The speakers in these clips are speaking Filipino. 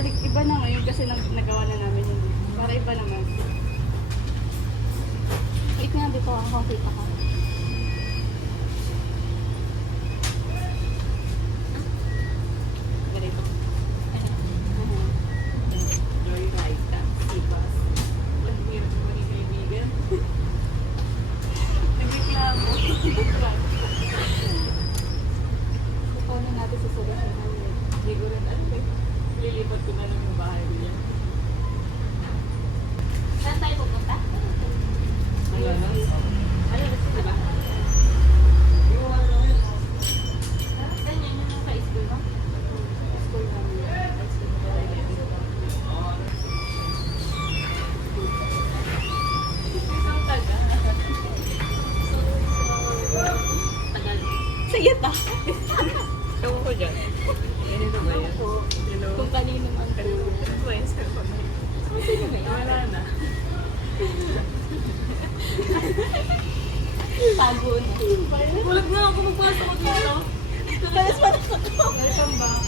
balik, iba na ngayon kasi nagawa na namin yun. Para iba naman. Wait nga dito ako, kita ka. Ganito. Joyride ka, Sibas. Ang hirap mo rin kaibigan. Nagreklamo. Paano natin sa solusyonan yun? Hindi ko rin alam eh. Lilipat ko na lang yung bahay ko yan. Saan tayo pupunta? Ayun. Ayun, diba? Yung ano yun. Ganyan yun yung ka-school mo? School namin. School mo tayo. Isang taga. Tagal. Sige ta. Ewan ko dyan. Ganito ba yan? Hello? Kung kanino man. Kanino ba yung cellphone mo? Sino ba yan? Wala na. Tago na. Bulag na ako magpasok ko dito. Kalas pa na ako. Welcome back.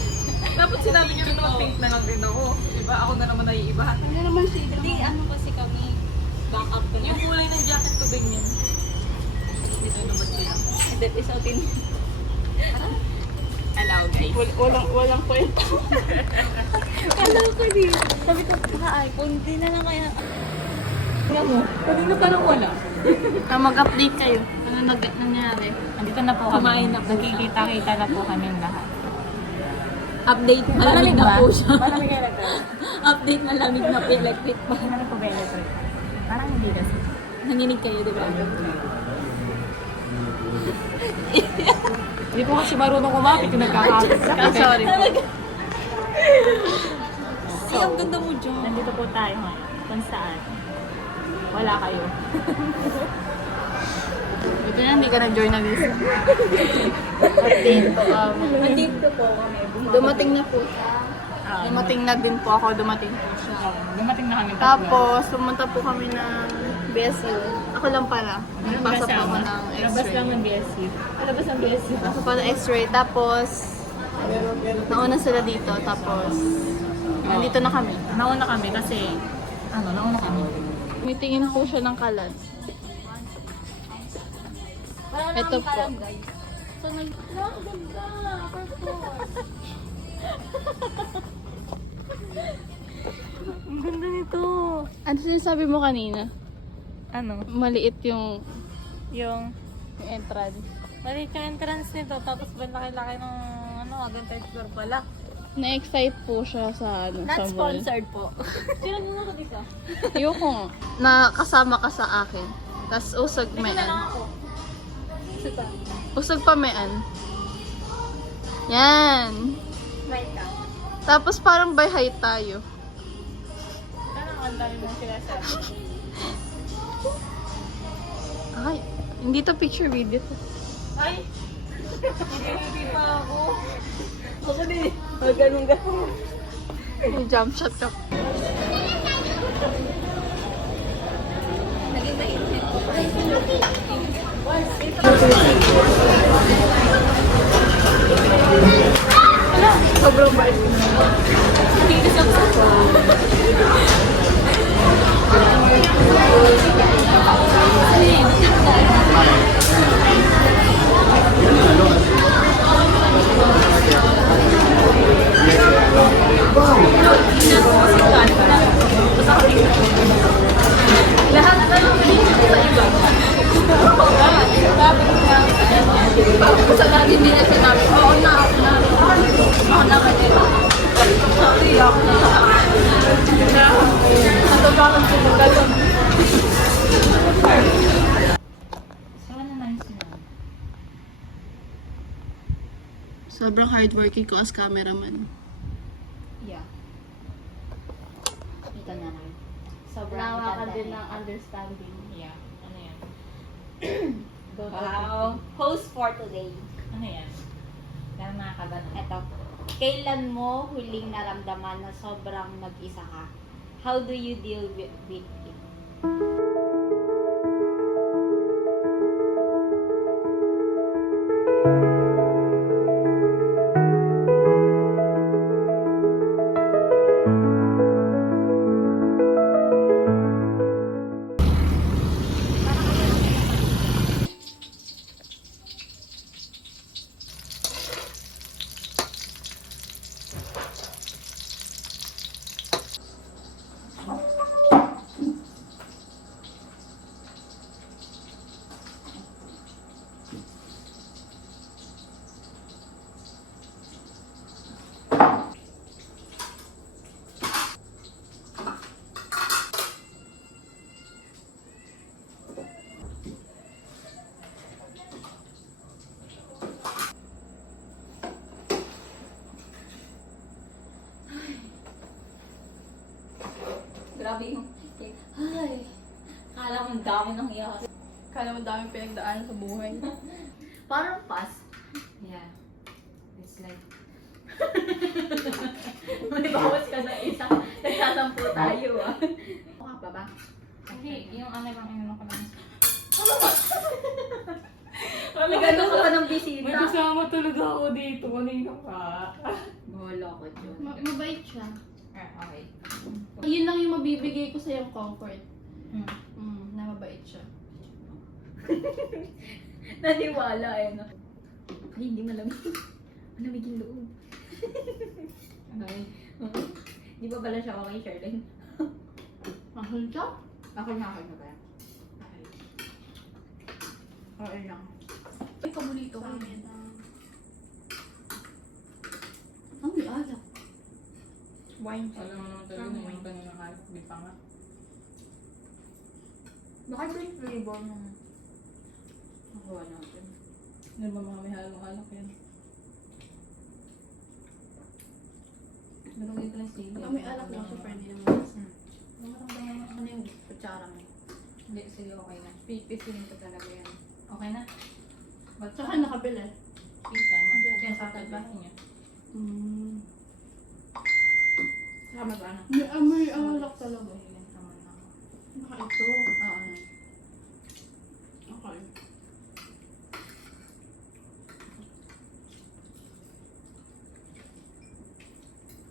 Dapat sinabi niyo rin naman pink na lang din ako. Diba? Ako na naman naiiba. Ano naman siya? Hindi, ano kasi kami, back up ko na. Yung kulay ng jacket ko din yan. Ano ba sila? And then, isautin. Hello guys. Walang kwenta. Kala ko din. Sabi ko, iPhone, di na lang kaya. Tingnan mo. Kanina pa lang wala. Mag-update kayo. Ano nangyari? Nandito na po kami. Kumain na po. Nagkikita-kita na po kami lahat. Update. Malamig na po siya. Malamig ka na tayo. Update na lamig na electric pa. Ano po ba electric? Parang hindi kasi. Nanginig kayo, di ba? Hindi po kasi marunong kumapit yung nagkakapit. Sorry po. Ay, ang ganda mo dyan. Nandito po tayo ngayon. Kung saan. Wala kayo. Ito na, hindi ka nag-journalist. Nandito po kami. Dumating na po siya. Dumating na din po ako, dumating po siya. Dumating na kami. Tapos, pumunta po kami ng BSU. Ako lang pala. Nagpasa po ako ng Labas lang x-ray. ng BSC. Labas ng BSC. Nasa pa ng x-ray. Tapos, nauna sila dito. Tapos, nandito na kami. Nauna kami kasi, nauna kami. Mitingin po siya ng kalat. Ito po. So, ang ganda. Ang ganda nito. Ano sinasabi mo kanina? Ano? Maliit yung Yung entrance. mali ka entrance nito, tapos ba laki-laki ng hanggang 10th floor pala. Na-excite po siya sa ano, Not sa mall. sponsored po. Sino muna ko dito? Ayoko nga. Na kasama ka sa akin. Tapos usog Dito na lang mean. ako. Usog pa mean. Yan. Right ka. Tapos parang by height tayo. Parang ang dami mong sila sa... Ay, hindi to picture video. Ay! Hindi pa ako. Ako din. Ganun-ganun. May jump shot ka. Naging mainit. Sobrang bait. Hindi kasi ako sa... Lahat na lang sa iba. Sa lagi din na sinabi, oo na, ako na. Ako na kanina. Sorry, ako na. Ano ba akong sumugal? Saan na nice na? Sobrang hardworking ko as cameraman. Yeah. Ito na lang. Sobrang Nawa ka ganda din niya. ng understanding. Yeah. Ano yan? Wow. Post for today. Ano yan? Kaya nakakaba na. Ito. Kailan mo huling naramdaman na sobrang mag-isa ka? How do you deal with it? grabe yung, ay, kala mo ang dami ng iyak. Kala mo daming pinagdaanan sa buhay. Parang pass. Yeah. It's like, may bawas ka na isa. Nagsasampu tayo ah. Mukha pa ba? Hindi, yung ano lang inuno ko lang. Nagano ka pa ng bisita? May kasama talaga ako dito. Kanina pa. Bahala ko dyan. Mabait siya. Okay. Yun lang yung mabibigay ko sa yung comfort. Hmm. Na mabait siya. Naniwala eh, no? Ay, hindi malamig. Malamig yung loob. Okay. Di ba pala siya okay, Charlene? Mahal siya? Okay na ba? Okay. Okay lang. Ay, paborito ko. Ang may alak. Wine. Alam mo naman talaga na yung kanina kahit di pa nga. Baka ito yung flavor ng nakuha natin. Hindi ba mga may halong-halok yan? Nalagay ko lang sili. Ang may alak lang siya, pero hindi naman. Nakaramdaman mo ano yung kutsara mo. Hindi, sige okay na. Pipisilin ko talaga yan. Okay na? Ba't Tsaka nakabili. Pizza na. Diyan, Kaya sa sa tabahin niya. Tama ba na? May amoy alak talaga. Ayun, tama na ako. Baka ito. Oo. Okay.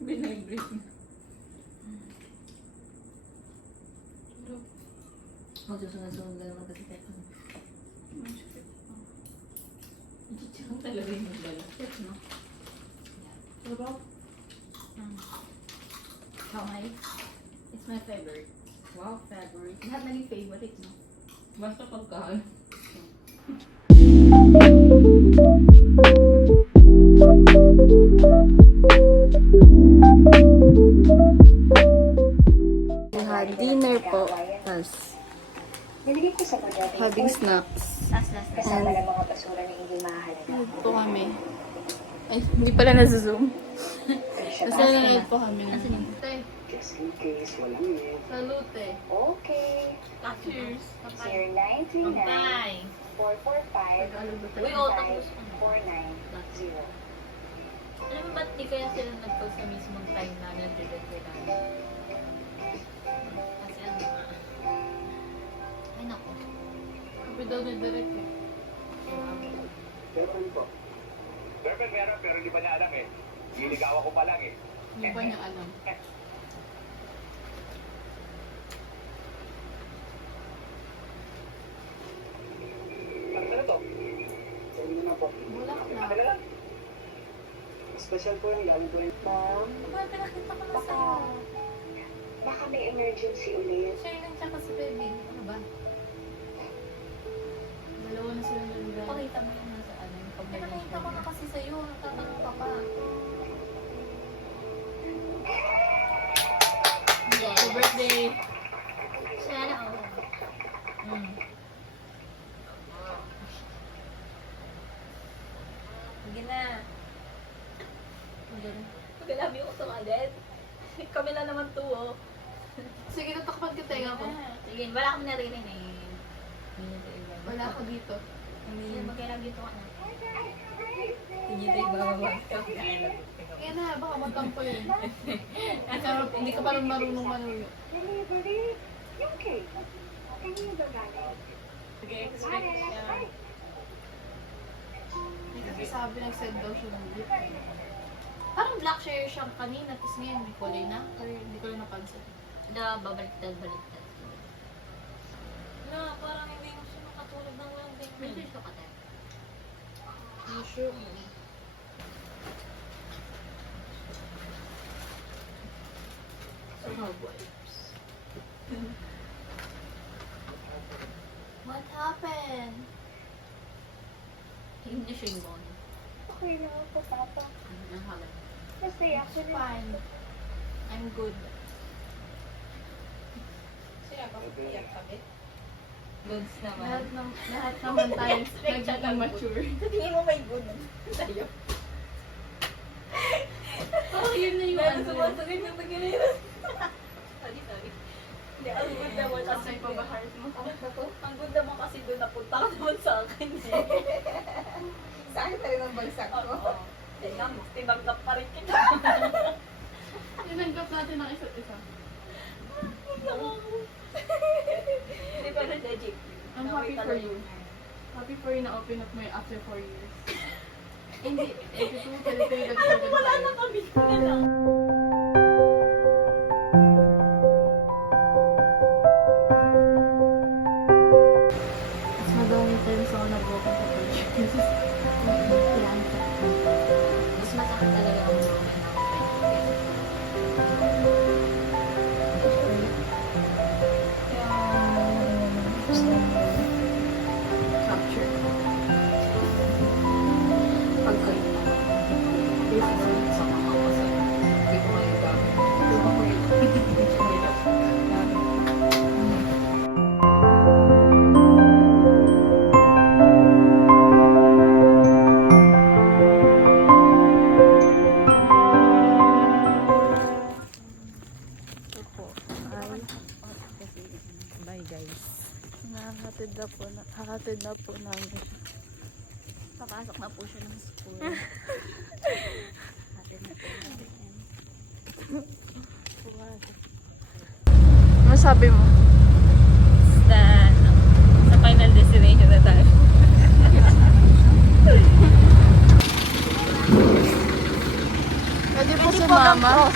Binibrate na. Magsusunod-sunod na naman kasi tayo. Ichichang talaga yung magdala. Yes, no? Diba? Okay. It's my favorite. Wow, favorite. Lahat naging favorite, no? Basta pagkain. Dinner po. Tapos, Nilagay ko sa pagdating having snacks. kasama ng mga basura na hindi mahalaga. Ito kami. Ay, hindi pala nasa-zoom. Kasi nanonood po kami ng... Just in case, walang yun. Salute. Okay. Cheers. 0939 445 Uy, utang gusto ko. 4990. Alam mo ba't di kaya sila nag-post sa mismong time na nag-direct sila? Kasi ano nga. Ay naku. Kapi daw ni Direk eh. Pero ano po? Meron, pero hindi pa niya alam eh. Niligawan ko pa lang eh. Hindi ba niya alam? Ano na to? Sabi naman po. Wala ka na. Ano na lang? Special po yung galing po yung... Ma'am, Diba, pinakita ko na baka... sa'yo. Baka may emergency ulit. Siya yung tsaka si baby. Ano ba? Dalawa na sila nalagay. Pakita mo yung nasa ano. Pinakita ko na kasi sa'yo. Nagtatanong ka pa. Happy birthday! Sana all. Sige na. Magalabi ako sa kalit. Kami na naman to, oh. Sige, natakpan ka tenga ko. Sige, wala kami naririnig. Wala ka dito. Sige, magkailang dito ka na. Sige, tayo bababag ka. Kaya na, baka magkampo yun. Hindi ka pa rin marunong manuyo. Delivery? Yung cake. Kanino ba galing? Nag-expect siya. Kasi sabi, nag-send daw siya ng gift. Parang black share siya kanina, tapos ngayon may kulay na. Pero hindi ko rin napansin. Na, babaliktad. Na, parang hindi mo siya makatulog ng walang ganyan. May tissue ka tayo. Tissue. What happened? Yung tissue mo. Okay na po, Papa. Ang hagal. Just reaction na. Fine. I'm good. Goods naman. Lahat naman tayo naging mature. Tingin mo may good tayo. Oh, yun na yung ano. Sumasagay na pagkaliran. Sorry. For you na open up mo yung after 4 years. Hindi. 82, 33, 34, Wala na kami. Yun lang. Mas madami times ako nag-open sa purchase. Yan. Mas masakit talaga ang mga Capture. pagkain na. Yung sa mga kasi hindi ko ngayon gamit. Yung ako yun. Bye guys. Hahatid na po namin siya. Papasok na po siya ng school. Hatid na po natin. Ano sabi mo? Sa final destination na tayo. Pwede po sumama.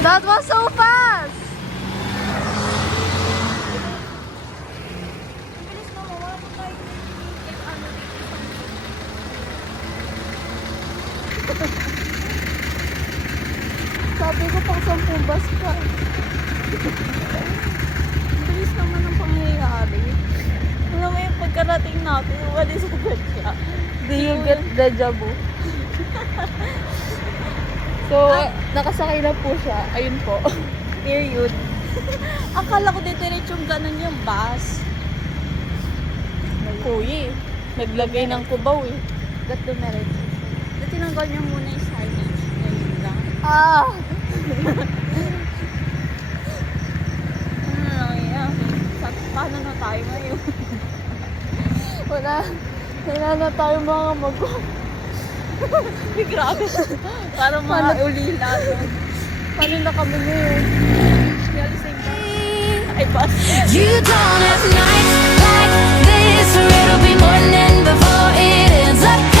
That was so fast! Sabi ko pang 10 bus ka. Bilis naman ang pangyayari. Alam mo yung pagkarating natin, what is agad siya? Do you get deja vu? So, nakasakay na po siya. Ayun po. Period. Akala ko diretsyong ganun yung bus. Kuya, naglagay ng kubaw eh. Ba't dumiretso? Ba't tinanggal niya muna yung signage? Ngayon lang. Ah! Ano na lang yan? Paano na tayo ngayon? Wala na tayo mga mag- Grabe. Parang mga ulila. Paano na kami ngayon? Ay, bus. You don't have nights like this, or it'll be morning before it ends up.